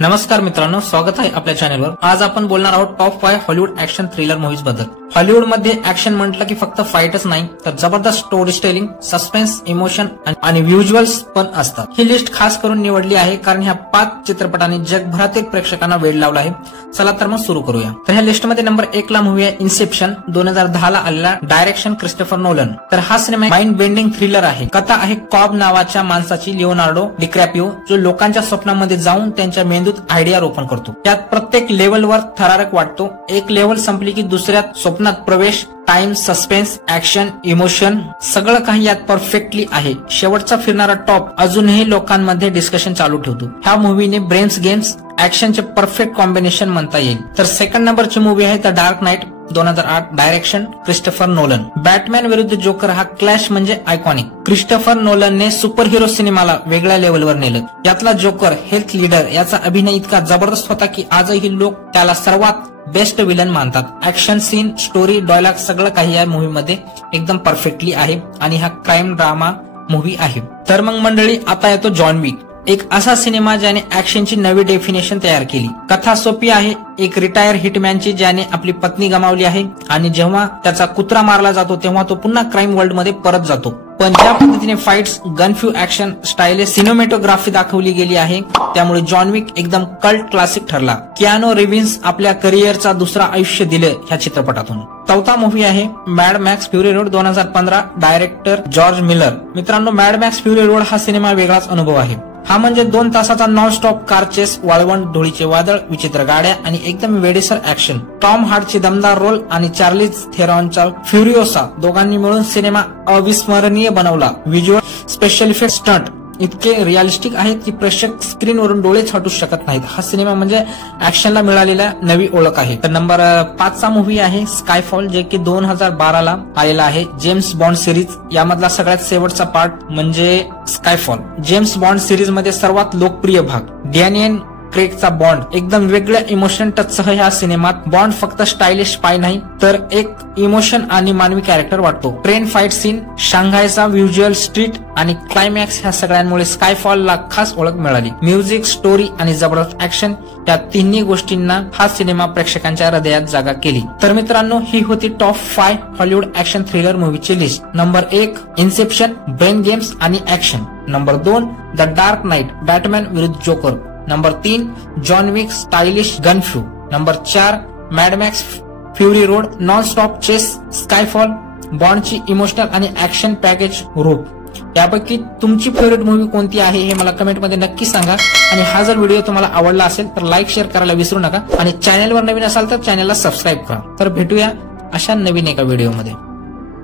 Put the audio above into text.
नमस्कार मित्रांनो, स्वागत आहे आपल्या चॅनलवर। आज आपण बोलणार आहोत top 5 Hollywood action thriller movies बद्दल। हॉलिवूड मध्ये ऍक्शन म्हटलं की फक्त फाईटच नाही तर जबरदस्त स्टोरी टेलिंग, सस्पेन्स, इमोशन आणि व्हिज्युअल्स पण असतात। ही लिस्ट खास करून निवडली आहे कारण ह्या 5 चित्रपटांनी जगभरातील प्रेक्षकांना वेड लावला आहे। चला तर मग सुरू करूया। तर ह्या लिस्ट मध्ये नंबर 1 ला मूव्ही आहे इन्सेप्शन, 2010 ला आलेला, डायरेक्शन क्रिस्टोफर नोलन। तर हा सिनेमा माइंड बेंडिंग थ्रिलर आहे। कथा आहे कॉब नावाच्या माणसाची, लिओनार्डो डिकॅप्रिओ, जो लोकांच्या स्वप्नामध्ये जाऊन त्यांच्या मेंदूत आयडिया रोपण करतो। त्यात प्रत्येक लेवलवर थरारक वाटतो। एक लेवल संपली की दुसऱ्यात स्वप्नात प्रवेश, टाइम, सस्पेन्स, ऍक्शन, इमोशन सगळं काही यात परफेक्टली आहे। शेवटचा फिरणारा टॉप अजूनही लोकांमध्ये डिस्कशन चालू ठेवतो। ह्या मूवीने ब्रेन्स गेम्स, ऍक्शनचे परफेक्ट कॉम्बिनेशन म्हणता येईल। तर सेकंड नंबरची मूवी आहे the Dark night, 2008, direction Christopher Nolan. Batman विरुद्ध जोकर हा क्लॅश म्हणजे आयकॉनिक। क्रिस्टोफर नोलनने सुपर हिरो सिनेमाला वेगळ्या लेवलवर नेलं। यातला जोकर, हेल्थ लीडर याचा अभिनय इतका जबरदस्त होता की आजही लोक त्याला सर्वात बेस्ट विलन मानतात। ऍक्शन सीन, स्टोरी, डायलॉग सगळं काही या मूवी मध्ये एकदम परफेक्टली आहे आणि हा क्राईम ड्रामा मूवी आहे। तर मग मंडळी, आता येतो जॉन विक, एक असा सिनेमा ज्याने ऍक्शनची नवी डेफिनेशन तयार केली। कथा सोपी आहे। एक रिटायर हिटमॅनची ज्याने आपली पत्नी गमावली आहे आणि जेव्हा त्याचा कुत्रा मारला जातो तेव्हा तो पुन्हा क्राईम वर्ल्ड मध्ये परत जातो। पण ज्या पद्धतीने फाईट्स, गनफ्यू, ऍक्शन, स्टायलिश सिनेमॅटोग्राफी दाखवली गेली आहे त्यामुळे जॉन विक एकदम कल्ट क्लासिक ठरला। कियानो रिव्हिन्स आपल्या करिअरचा दुसरा आयुष्य दिलं ह्या चित्रपटातून। चौथा मूव्ही आहे mad Max Fury road, 2015, director George Miller. मित्रांनो, मॅड मॅक्स फ्युरी रोड हा सिनेमा वेगळाच अनुभव आहे। हा म्हणजे 2 तासाचा नॉन स्टॉप कार चेस, वाळवंट, धुळीचे वादळ, विचित्र गाड्या आणि एकदम वेडेसर ऍक्शन। टॉम हार्डची दमदार रोल आणि चार्लीज थेरॉनचा फ्युरिओसा दोघांनी मिळून सिनेमा अविस्मरणीय बनवला। व्हिज्युअल, स्पेशल इफेक्ट, स्टंट इतके रिअलिस्टिक आहेत की प्रेक्षक स्क्रीनवरून डोळेच हटू शकत नाहीत। हा सिनेमा म्हणजे ऍक्शनला मिळालेला नवी ओळख आहे। तर नंबर 5 चा मूव्ही आहे स्कायफॉल, जे की 2012 ला आलेला आहे। जेम्स बॉन्ड सिरीज यामधला सगळ्यात शेवटचा पार्ट म्हणजे स्कायफॉल। जेम्स बॉन्ड सिरीज मध्ये सर्वात लोकप्रिय भाग। डॅनियल क्रेगचा बॉन्ड एकदम वेगळ्या इमोशन टच सह ह्या सिनेमात बॉन्ड फक्त स्टायलिश स्पाय नाही तर एक इमोशन आणि मानवी कॅरेक्टर वाटतो। ट्रेन फाईट सीन, शांघायचा व्हिज्युअल, स्ट्रीट आणि क्लायमॅक्स ह्या सगळ्यांमुळे स्कायफॉलला खास ओळख मिळाली। म्युझिक, स्टोरी आणि जबरदस्त ऍक्शन या तिन्ही गोष्टींना हा सिनेमा प्रेक्षकांच्या हृदयात जागा केली। तर मित्रांनो, ही होती टॉप 5 हॉलिवूड ऍक्शन थ्रिलर मूवीची list. Number 1 Inception, brain games आणि action. Number 2 the Dark Knight, Batman विरुद्ध Joker. Number 3 John Wick, stylish gunfu. Number 4 Mad Max Fury Road, non stop chase, Skyfall, बॉन्डची इमोशनल आणि action package रूप। यापैकी तुमची favourite movie कोणती आहे हे मला कमेंटमध्ये नक्की सांगा। आणि हा जर व्हिडिओ तुम्हाला आवडला असेल तर लाईक, शेअर करायला विसरू नका आणि चॅनलवर नवीन असाल तर चॅनलला सबस्क्राईब करा। तर भेटूया अशा नवीन एका व्हिडिओमध्ये।